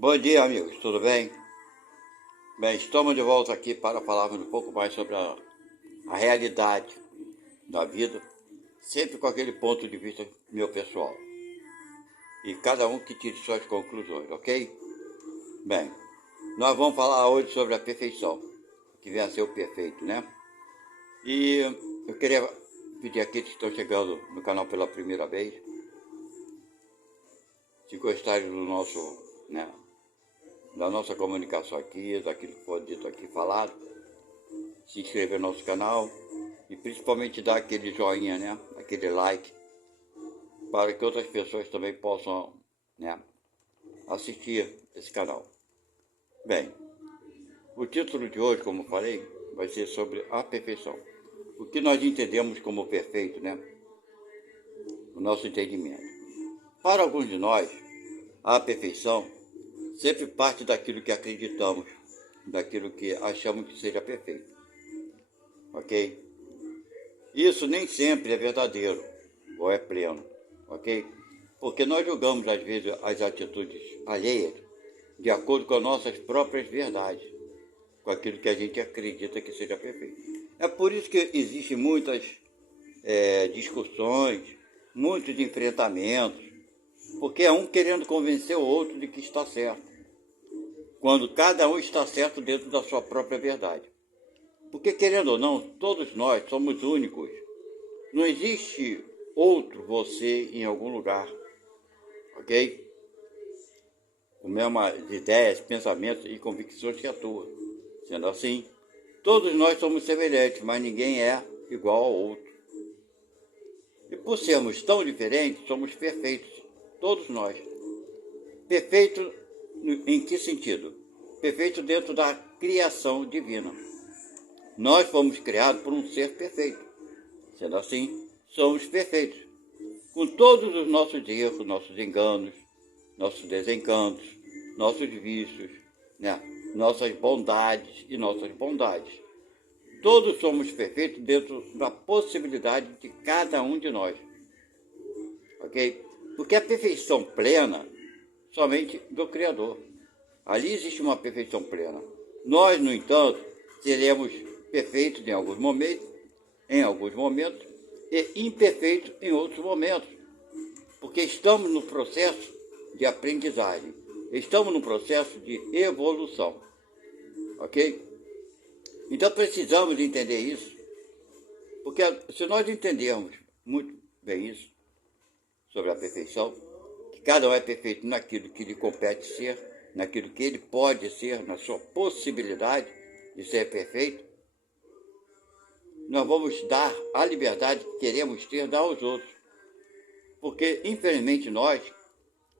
Bom dia, amigos, tudo bem? Bem, estamos de volta aqui para falarmos um pouco mais sobre a realidade da vida, sempre com aquele ponto de vista meu pessoal. E cada um que tire suas conclusões, ok? Bem, nós vamos falar hoje sobre a perfeição, que vem a ser o perfeito, né? E eu queria pedir àqueles que estão chegando no canal pela primeira vez, se gostarem do né, da nossa comunicação aqui, daquilo que foi dito aqui, falado, se inscrever no nosso canal e principalmente dar aquele joinha, né, aquele like, para que outras pessoas também possam, né, assistir esse canal. Bem, o título de hoje, como falei, vai ser sobre a perfeição. O que nós entendemos como perfeito, né, o nosso entendimento. Para alguns de nós, a perfeição sempre parte daquilo que acreditamos, daquilo que achamos que seja perfeito, ok? Isso nem sempre é verdadeiro ou é pleno, ok? Porque nós julgamos às vezes as atitudes alheias de acordo com as nossas próprias verdades, com aquilo que a gente acredita que seja perfeito. É por isso que existem muitas discussões, muitos enfrentamentos, porque é um querendo convencer o outro de que está certo, quando cada um está certo dentro da sua própria verdade. Porque, querendo ou não, todos nós somos únicos. Não existe outro você em algum lugar, ok? Com mesmas ideias, pensamentos e convicções que a tua. Sendo assim, todos nós somos semelhantes, mas ninguém é igual ao outro. E por sermos tão diferentes, somos perfeitos, todos nós. Perfeito em que sentido? Perfeito dentro da criação divina. Nós fomos criados por um ser perfeito. Sendo assim, somos perfeitos. Com todos os nossos erros, nossos enganos, nossos desencantos, nossos vícios, né? Nossas bondades e nossas bondades. Todos somos perfeitos dentro da possibilidade de cada um de nós. Ok? Porque a perfeição plena somente do Criador. Ali existe uma perfeição plena. Nós, no entanto, seremos perfeitos em alguns momentos, e imperfeitos em outros momentos. Porque estamos no processo de aprendizagem. Estamos no processo de evolução. Ok? Então precisamos entender isso. Porque se nós entendermos muito bem isso, sobre a perfeição, que cada um é perfeito naquilo que lhe compete ser, naquilo que ele pode ser, na sua possibilidade de ser perfeito, nós vamos dar a liberdade que queremos ter, dar aos outros. Porque, infelizmente, nós,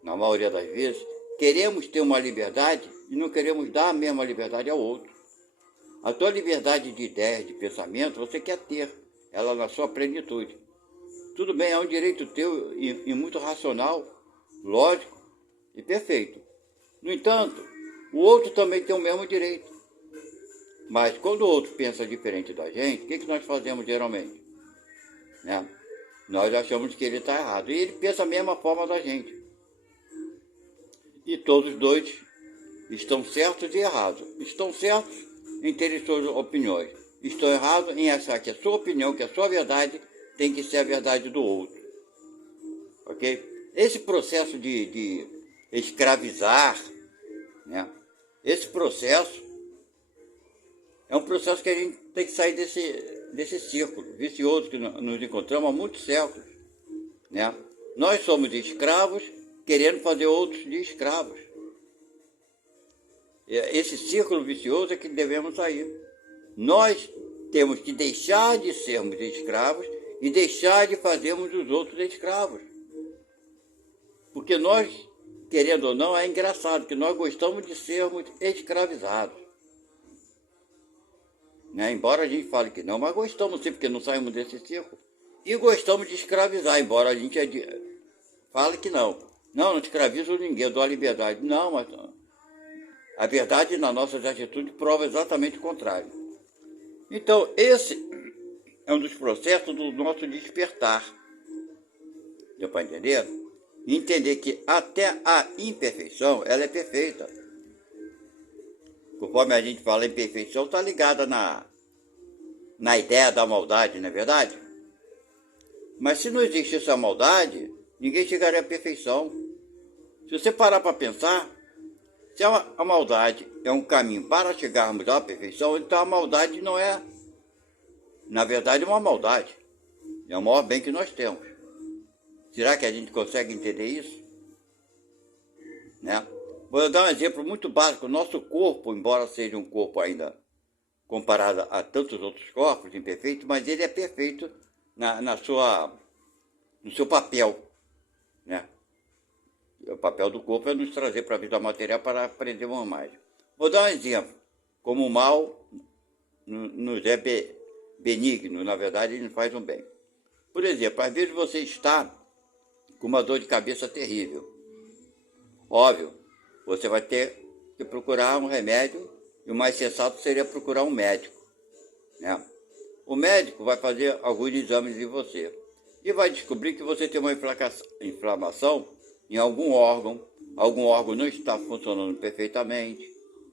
na maioria das vezes, queremos ter uma liberdade e não queremos dar a mesma liberdade ao outro. A tua liberdade de ideia, de pensamento, você quer ter ela na sua plenitude. Tudo bem, é um direito teu e muito racional, lógico e perfeito. No entanto, o outro também tem o mesmo direito. Mas quando o outro pensa diferente da gente, o que nós fazemos geralmente? Né? Nós achamos que ele está errado. E ele pensa a mesma forma da gente. E todos os dois estão certos e errados. Estão certos em terem suas opiniões. Estão errados em achar que a sua opinião, que a sua verdade, tem que ser a verdade do outro. Ok? Esse processo de escravizar, né? Esse processo é um processo que a gente tem que sair desse círculo vicioso que nos encontramos há muitos séculos, né? Nós somos escravos querendo fazer outros de escravos. Esse círculo vicioso é que devemos sair. Nós temos que deixar de sermos escravos e deixar de fazermos os outros escravos. Porque nós, querendo ou não, é engraçado que nós gostamos de sermos escravizados. Né? Embora a gente fale que não, mas gostamos sim, porque não saímos desse círculo. E gostamos de escravizar, embora a gente fale que não. Não escravizo ninguém, eu dou a liberdade. Não, mas a verdade nas nossas atitudes prova exatamente o contrário. Então, esse é um dos processos do nosso despertar. Deu para entender? entender que até a imperfeição, ela é perfeita. Conforme a gente fala, a imperfeição está ligada na ideia da maldade, não é verdade? Mas se não existisse a maldade, ninguém chegaria à perfeição. Se você parar para pensar, se a maldade é um caminho para chegarmos à perfeição, então a maldade não é, na verdade, uma maldade. É o maior bem que nós temos. Será que a gente consegue entender isso? Né? Vou dar um exemplo muito básico. O nosso corpo, embora seja um corpo ainda comparado a tantos outros corpos imperfeitos, mas ele é perfeito no seu papel. Né? O papel do corpo é nos trazer para a vida material para aprendermos mais. Vou dar um exemplo. Como o mal nos é benigno, na verdade ele nos faz um bem. Por exemplo, às vezes você está com uma dor de cabeça terrível. Óbvio, você vai ter que procurar um remédio e o mais sensato seria procurar um médico. Né? O médico vai fazer alguns exames em você e vai descobrir que você tem uma inflamação em algum órgão não está funcionando perfeitamente,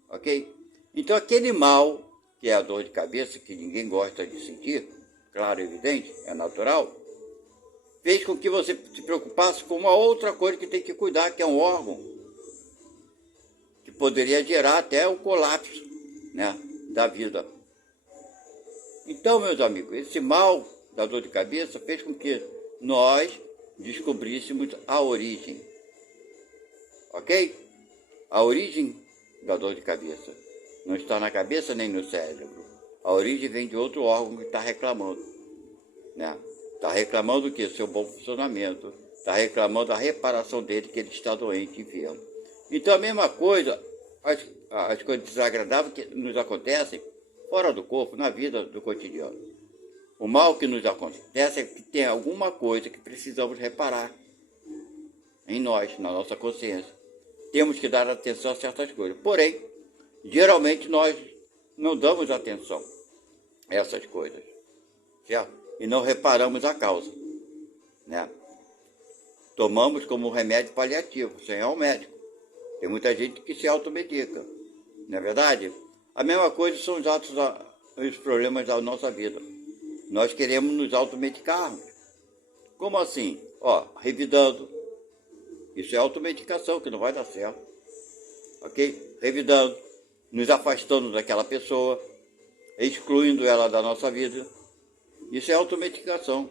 ok? Então aquele mal, que é a dor de cabeça, que ninguém gosta de sentir, claro, evidente, é natural, fez com que você se preocupasse com uma outra coisa que tem que cuidar, que é um órgão, que poderia gerar até o colapso, né, da vida. Então, meus amigos, esse mal da dor de cabeça fez com que nós descobríssemos a origem, ok? A origem da dor de cabeça não está na cabeça nem no cérebro. A origem vem de outro órgão que está reclamando, né? Está reclamando o quê? Seu bom funcionamento. Está reclamando a reparação dele, que ele está doente, enfermo. Então a mesma coisa, as coisas desagradáveis que nos acontecem fora do corpo, na vida do cotidiano. O mal que nos acontece é que tem alguma coisa que precisamos reparar em nós, na nossa consciência. Temos que dar atenção a certas coisas. Porém, geralmente nós não damos atenção a essas coisas, certo? E não reparamos a causa, né? Tomamos como remédio paliativo, sem ir ao médico. Tem muita gente que se automedica, não é verdade? A mesma coisa são os problemas da nossa vida. Nós queremos nos automedicarmos. Como assim? Revidando. Isso é automedicação, que não vai dar certo. Ok? Revidando, nos afastando daquela pessoa, excluindo ela da nossa vida. Isso é automedicação.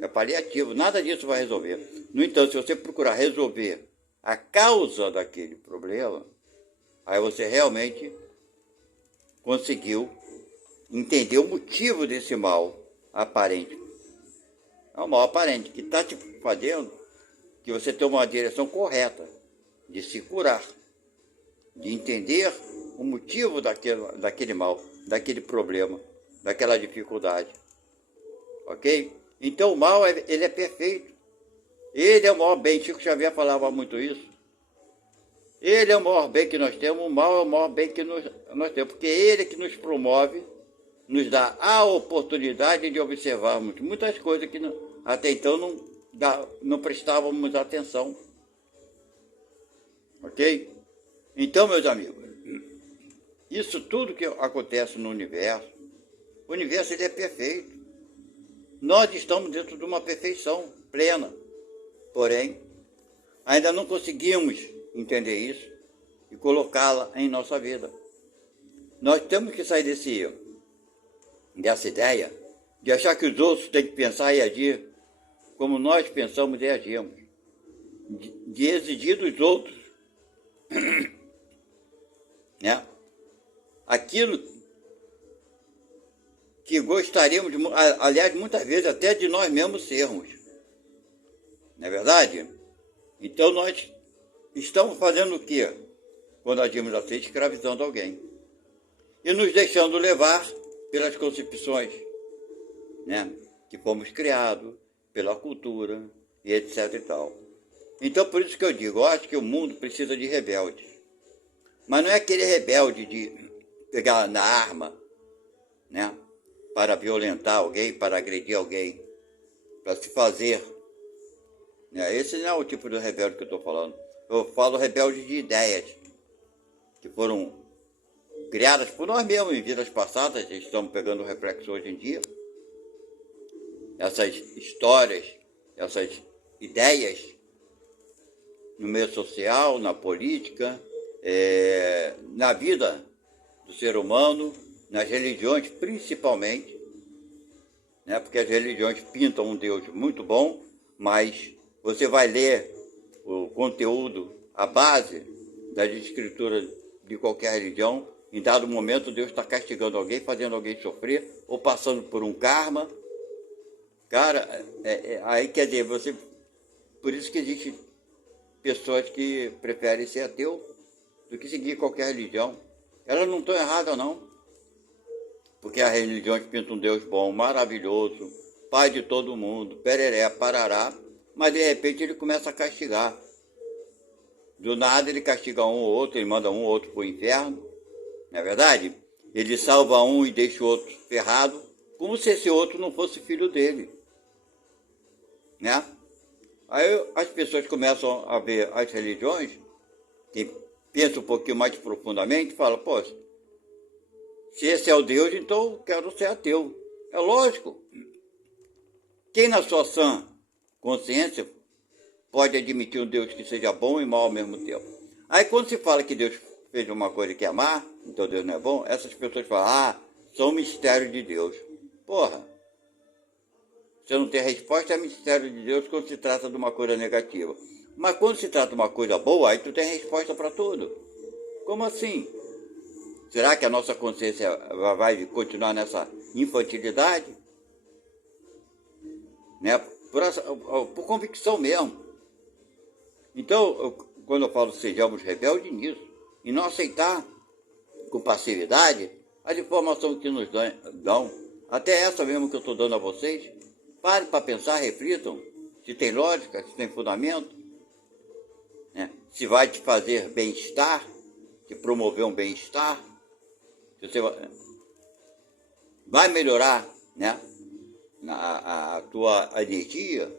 É paliativo, nada disso vai resolver. No entanto, se você procurar resolver a causa daquele problema, aí você realmente conseguiu entender o motivo desse mal aparente. É um mal aparente que está te fazendo que você tenha uma direção correta de se curar, de entender o motivo daquele mal, daquele problema, daquela dificuldade. Ok? Então o mal, ele é perfeito. Ele é o maior bem. Chico Xavier falava muito isso. Ele é o maior bem que nós temos, o mal é o maior bem que nós temos, porque ele é que nos promove, nos dá a oportunidade de observarmos muitas coisas que até então não prestávamos atenção. Ok? Então, meus amigos, isso tudo que acontece no universo, o universo ele é perfeito. Nós estamos dentro de uma perfeição plena. Porém, ainda não conseguimos entender isso e colocá-la em nossa vida. Nós temos que sair dessa ideia de achar que os outros têm que pensar e agir como nós pensamos e agimos. De exigir dos outros, né, aquilo que gostaríamos, aliás, muitas vezes até de nós mesmos sermos. Não é verdade? Então nós estamos fazendo o quê? Quando agimos assim, escravizando alguém. E nos deixando levar pelas concepções, né, que fomos criados, pela cultura, e etc e tal. Então por isso que eu digo, eu acho que o mundo precisa de rebeldes. Mas não é aquele rebelde de pegar na arma, né, para violentar alguém, para agredir alguém, para se fazer Esse não é o tipo de rebelde que eu estou falando. Eu falo rebelde de ideias que foram criadas por nós mesmos em vidas passadas, e estamos pegando reflexo hoje em dia. Essas histórias, essas ideias no meio social, na política, na vida do ser humano, nas religiões principalmente, né? Porque as religiões pintam um Deus muito bom, mas você vai ler o conteúdo, a base das escrituras de qualquer religião, em dado momento Deus está castigando alguém, fazendo alguém sofrer, ou passando por um karma. Cara, aí quer dizer, por isso que existem pessoas que preferem ser ateu do que seguir qualquer religião. Elas não estão erradas, não. Porque as religiões pintam um Deus bom, maravilhoso, pai de todo mundo, pereré, parará, mas de repente ele começa a castigar. Do nada ele castiga um ou outro, ele manda um ou outro para o inferno, não é verdade? Ele salva um e deixa o outro ferrado, como se esse outro não fosse filho dele, né? Aí as pessoas começam a ver as religiões, que pensam um pouquinho mais profundamente, e falam, pô, se esse é o Deus, então eu quero ser ateu. É lógico. Quem na sua sã consciência pode admitir um Deus que seja bom e mau ao mesmo tempo? Aí quando se fala que Deus fez uma coisa que é má, então Deus não é bom, essas pessoas falam, são mistérios de Deus. Porra, você não tem resposta, é mistério de Deus quando se trata de uma coisa negativa. Mas quando se trata de uma coisa boa, aí tu tem resposta para tudo. Como assim? Será que a nossa consciência vai continuar nessa infantilidade? Né? Por convicção mesmo. Então, quando eu falo sejamos rebeldes nisso, e não aceitar com passividade as informações que nos dão, até essa mesmo que eu estou dando a vocês, parem para pensar, reflitam, se tem lógica, se tem fundamento, né? Se vai te fazer bem-estar, te promover um bem-estar, se você vai melhorar, né, a tua energia.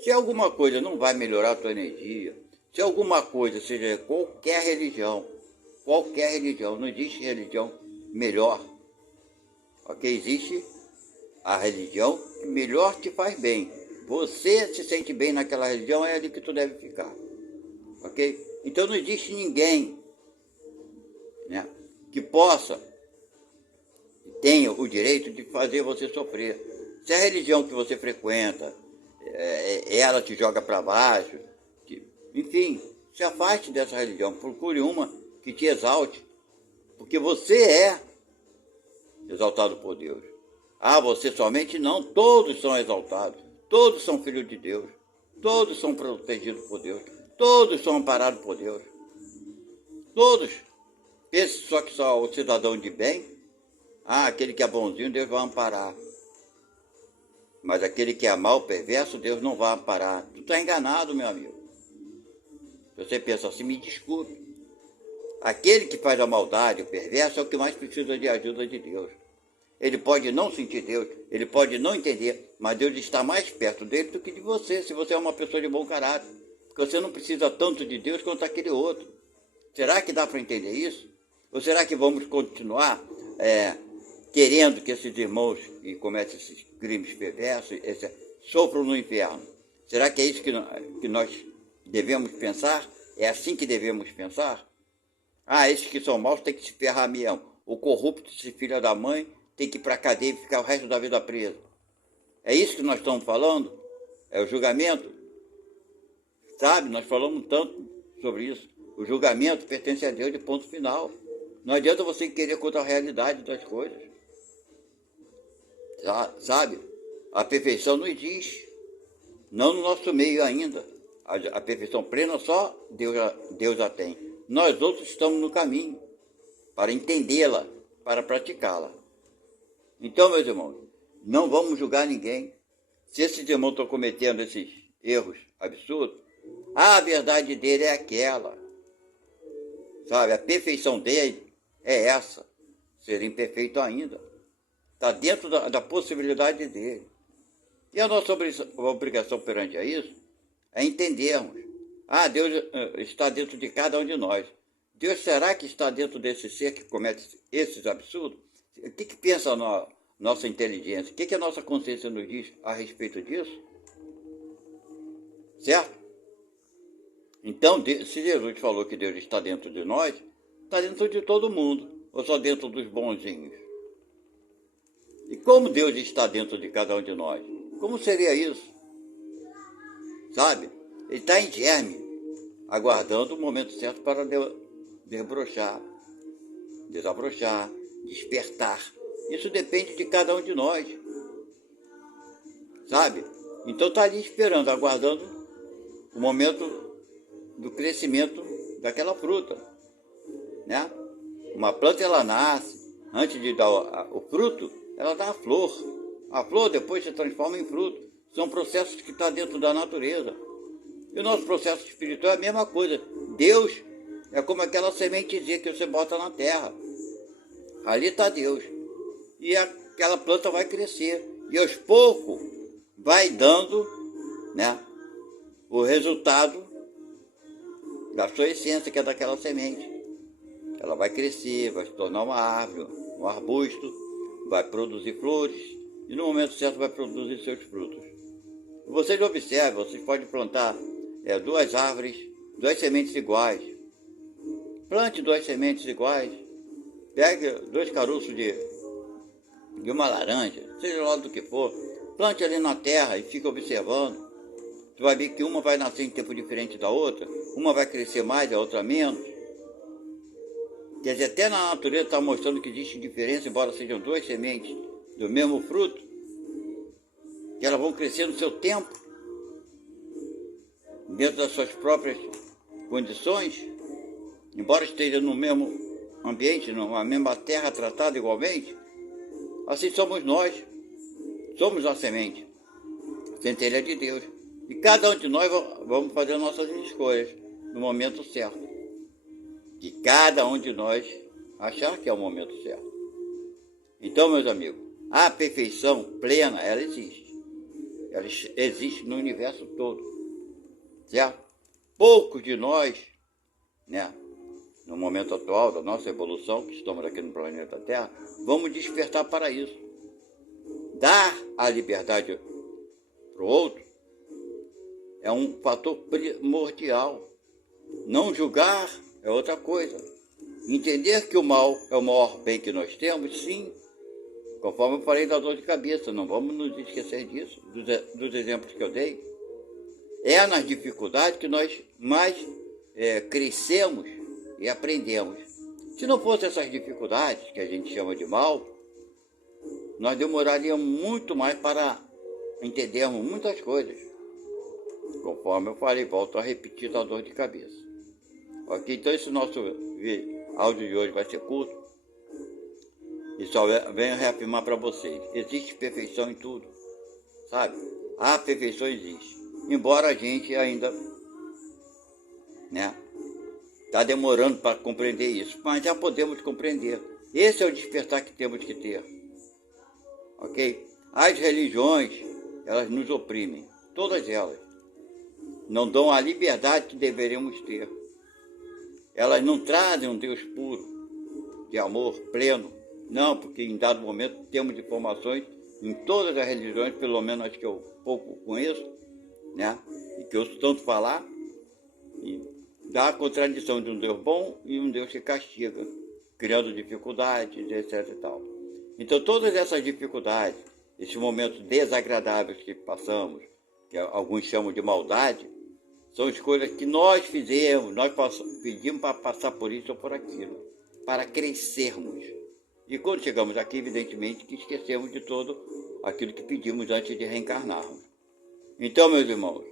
Se alguma coisa não vai melhorar a tua energia, se alguma coisa, seja qualquer religião, não existe religião melhor, ok? Existe a religião que melhor te faz bem. Você se sente bem naquela religião, é ali que tu deve ficar, ok? Então não existe ninguém, né, que possa, tenha o direito de fazer você sofrer. Se a religião que você frequenta, ela te joga para baixo, enfim, se afaste dessa religião, procure uma que te exalte, porque você é exaltado por Deus. Você somente não, todos são exaltados, todos são filhos de Deus, todos são protegidos por Deus, todos são amparados por Deus, todos. Pense só que só o cidadão de bem, aquele que é bonzinho, Deus vai amparar. Mas aquele que é mal, perverso, Deus não vai amparar. Tu está enganado, meu amigo. Se você pensa assim, me desculpe. Aquele que faz a maldade, o perverso, é o que mais precisa de ajuda de Deus. Ele pode não sentir Deus, ele pode não entender, mas Deus está mais perto dele do que de você, se você é uma pessoa de bom caráter. Porque você não precisa tanto de Deus quanto aquele outro. Será que dá para entender isso? Ou será que vamos continuar querendo que esses irmãos que cometem esses crimes perversos sofram no inferno? Será que é isso que nós devemos pensar? É assim que devemos pensar? Esses que são maus têm que se ferrar mesmo. O corrupto, esse filho da mãe, tem que ir para a cadeia e ficar o resto da vida preso. É isso que nós estamos falando? É o julgamento? Sabe, nós falamos tanto sobre isso. O julgamento pertence a Deus de ponto final. Não adianta você querer contra a realidade das coisas. Sabe? A perfeição não existe. Não no nosso meio ainda. A perfeição plena só Deus a tem. Nós outros estamos no caminho para entendê-la, para praticá-la. Então, meus irmãos, não vamos julgar ninguém. Se esses irmãos estão cometendo esses erros absurdos, a verdade dele é aquela. Sabe? A perfeição dele é essa. Ser imperfeito ainda. Está dentro da possibilidade dele. E a nossa obrigação perante a isso é entendermos. Ah, Deus está dentro de cada um de nós. Deus será que está dentro desse ser que comete esses absurdos? O que pensa a nossa inteligência? O que a nossa consciência nos diz a respeito disso? Certo? Então, se Jesus falou que Deus está dentro de nós, está dentro de todo mundo, ou só dentro dos bonzinhos? E como Deus está dentro de cada um de nós? Como seria isso? Sabe? Ele está em germe, aguardando o momento certo para desabrochar, despertar. Isso depende de cada um de nós. Sabe? Então está ali esperando, aguardando o momento do crescimento daquela fruta, né? Uma planta, ela nasce, antes de dar o fruto, ela dá a flor. A flor depois se transforma em fruto. São processos que estão dentro da natureza. E o nosso processo espiritual é a mesma coisa. Deus é como aquela sementezinha que você bota na terra. Ali está Deus. E aquela planta vai crescer. E aos poucos vai dando, né, o resultado da sua essência, que é daquela semente. Ela vai crescer, vai se tornar uma árvore, um arbusto, vai produzir flores e no momento certo vai produzir seus frutos. Vocês observam, vocês podem plantar duas árvores, duas sementes iguais. Plante duas sementes iguais. Pegue dois caroços de uma laranja, seja lá do que for. Plante ali na terra e fique observando. Você vai ver que uma vai nascer em tempo diferente da outra, uma vai crescer mais, a outra menos. Quer dizer, até na natureza está mostrando que existe diferença, embora sejam duas sementes do mesmo fruto, que elas vão crescer no seu tempo, dentro das suas próprias condições, embora esteja no mesmo ambiente, na mesma terra tratada igualmente. Assim somos nós, somos a semente, centelha de Deus. E cada um de nós vamos fazer nossas escolhas no momento certo. Que cada um de nós achar que é o momento certo. Então, meus amigos, a perfeição plena, ela existe. Ela existe no universo todo. Certo? Poucos de nós, né, no momento atual da nossa evolução, que estamos aqui no planeta Terra, vamos despertar para isso. Dar a liberdade para o outro é um fator primordial. Não julgar é outra coisa. Entender que o mal é o maior bem que nós temos, sim. Conforme eu falei da dor de cabeça, não vamos nos esquecer disso, dos exemplos que eu dei. É nas dificuldades que nós mais crescemos e aprendemos. Se não fossem essas dificuldades, que a gente chama de mal, nós demoraríamos muito mais para entendermos muitas coisas. Conforme eu falei, volto a repetir da dor de cabeça. Ok? Então esse nosso áudio de hoje vai ser curto. E só venho reafirmar para vocês. Existe perfeição em tudo. Sabe? A perfeição existe. Embora a gente ainda, né, está demorando para compreender isso. Mas já podemos compreender. Esse é o despertar que temos que ter. Ok? As religiões, elas nos oprimem. Todas elas. Não dão a liberdade que deveríamos ter. Elas não trazem um Deus puro, de amor pleno. Não, porque em dado momento temos informações em todas as religiões, pelo menos as que eu pouco conheço, né? E que eu ouço tanto falar, e dá a contradição de um Deus bom e um Deus que castiga, criando dificuldades, etc. e tal. Então todas essas dificuldades, esses momentos desagradáveis que passamos, que alguns chamam de maldade, são escolhas que nós fizemos, nós pedimos para passar por isso ou por aquilo, para crescermos. E quando chegamos aqui, evidentemente, que esquecemos de todo aquilo que pedimos antes de reencarnarmos. Então, meus irmãos,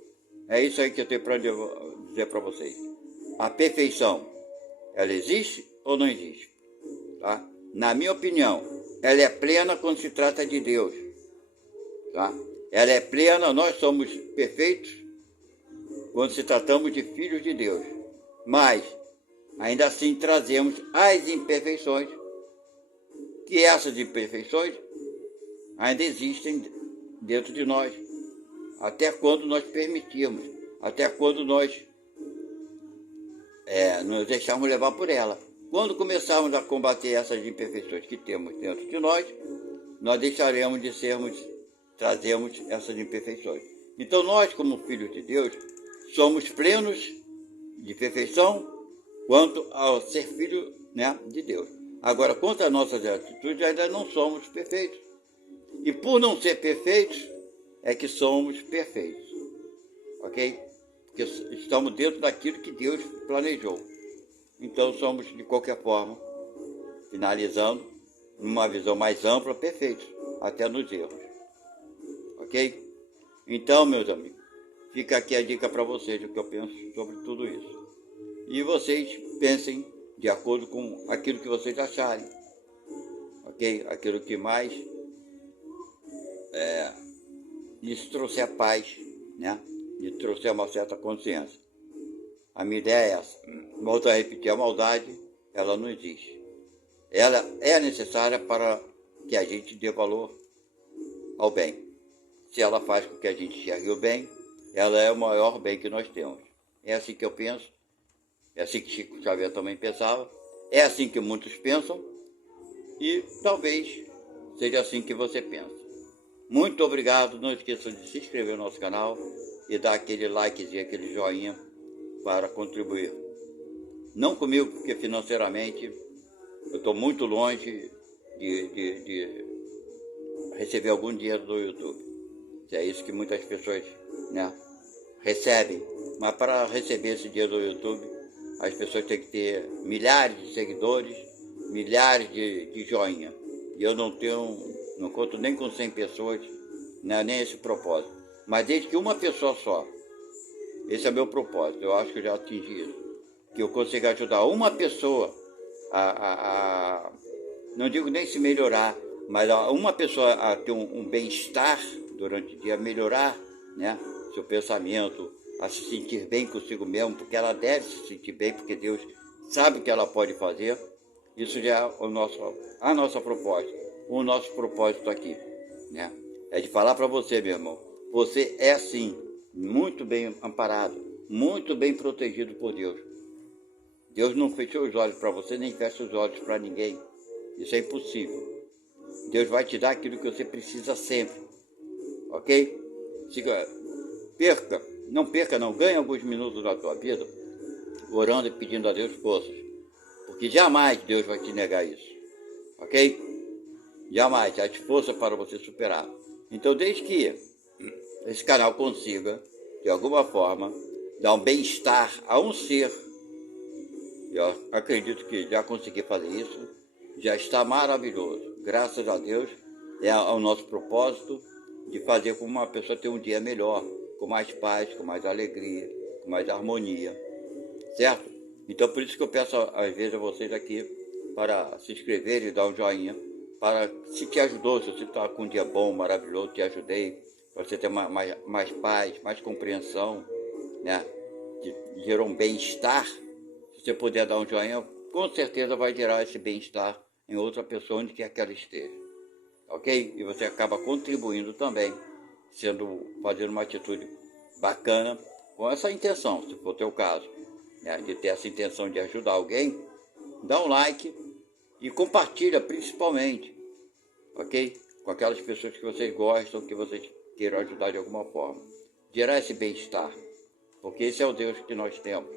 é isso aí que eu tenho para dizer para vocês. A perfeição, ela existe ou não existe? Tá? Na minha opinião, ela é plena quando se trata de Deus. Tá? Ela é plena, nós somos perfeitos quando se tratamos de filhos de Deus. Mas, ainda assim, trazemos as imperfeições, que essas imperfeições ainda existem dentro de nós. até quando nós permitirmos, até quando nós nos deixarmos levar por ela. Quando começarmos a combater essas imperfeições que temos dentro de nós deixaremos de trazermos essas imperfeições. Então nós, como filhos de Deus, somos plenos de perfeição quanto ao ser filho, né, de Deus. Agora, quanto às nossas atitudes, ainda não somos perfeitos. E por não ser perfeitos, é que somos perfeitos. Ok? Porque estamos dentro daquilo que Deus planejou. Então somos, de qualquer forma, finalizando, numa visão mais ampla, perfeitos, até nos erros. Ok? Então, meus amigos, fica aqui a dica para vocês, o que eu penso sobre tudo isso. E vocês pensem de acordo com aquilo que vocês acharem. Ok? Aquilo que mais lhes trouxer paz, né? Lhes trouxer uma certa consciência. A minha ideia é essa. Volto a repetir, a maldade, ela não existe. Ela é necessária para que a gente dê valor ao bem. Se ela faz com que a gente enxergue o bem, ela é o maior bem que nós temos. É assim que eu penso, é assim que Chico Xavier também pensava, é assim que muitos pensam e talvez seja assim que você pensa. Muito obrigado, não esqueçam de se inscrever no nosso canal e dar aquele likezinho, aquele joinha para contribuir. Não comigo, porque financeiramente eu estou muito longe de receber algum dinheiro do YouTube. É isso que muitas pessoas, né, recebem. Mas para receber esse dinheiro do YouTube, as pessoas têm que ter milhares de seguidores, milhares de joinha. E eu não conto nem com 100 pessoas, né, nem esse propósito. Mas desde que uma pessoa só, esse é meu propósito, eu acho que eu já atingi isso, que eu consiga ajudar uma pessoa não digo nem se melhorar, mas uma pessoa a ter um bem-estar durante o dia, melhorar, né, seu pensamento, a se sentir bem consigo mesmo, porque ela deve se sentir bem, porque Deus sabe o que ela pode fazer. Isso já é a nossa proposta, o nosso propósito aqui, né? É de falar para você, meu irmão, você é sim muito bem amparado, muito bem protegido por Deus. Deus não fechou os olhos para você, nem fecha os olhos para ninguém. Isso é impossível. Deus vai te dar aquilo que você precisa sempre. Ok? Ganhe alguns minutos da tua vida orando e pedindo a Deus forças. Porque jamais Deus vai te negar isso. Ok? Jamais. Há força para você superar. Então, desde que esse canal consiga, de alguma forma, dar um bem-estar a um ser, eu acredito que já consegui fazer isso, já está maravilhoso. Graças a Deus, é o nosso propósito de fazer com uma pessoa ter um dia melhor, com mais paz, com mais alegria, com mais harmonia, certo? Então por isso que eu peço às vezes a vocês aqui para se inscreverem e dar um joinha, para se te ajudou, se você está com um dia bom, maravilhoso, te ajudei, para você ter mais paz, mais compreensão, né? Gerou um bem-estar. Se você puder dar um joinha, com certeza vai gerar esse bem-estar em outra pessoa, onde quer que ela esteja. Ok? E você acaba contribuindo também, fazendo uma atitude bacana, com essa intenção, se for o teu caso, né, de ter essa intenção de ajudar alguém, dá um like e compartilha principalmente, ok? Com aquelas pessoas que vocês gostam, que vocês queiram ajudar de alguma forma. Gerar esse bem-estar, porque esse é o Deus que nós temos,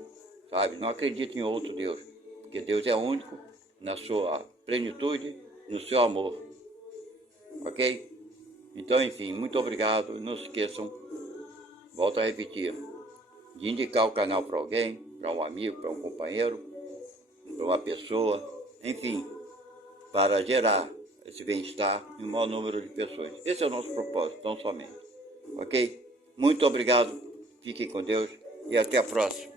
sabe? Não acredite em outro Deus, porque Deus é único na sua plenitude, no seu amor. Ok? Então, enfim, muito obrigado. Não se esqueçam, volto a repetir, de indicar o canal para alguém, para um amigo, para um companheiro, para uma pessoa, enfim, para gerar esse bem-estar em um maior número de pessoas. Esse é o nosso propósito, tão somente. Ok? Muito obrigado, fiquem com Deus e até a próxima.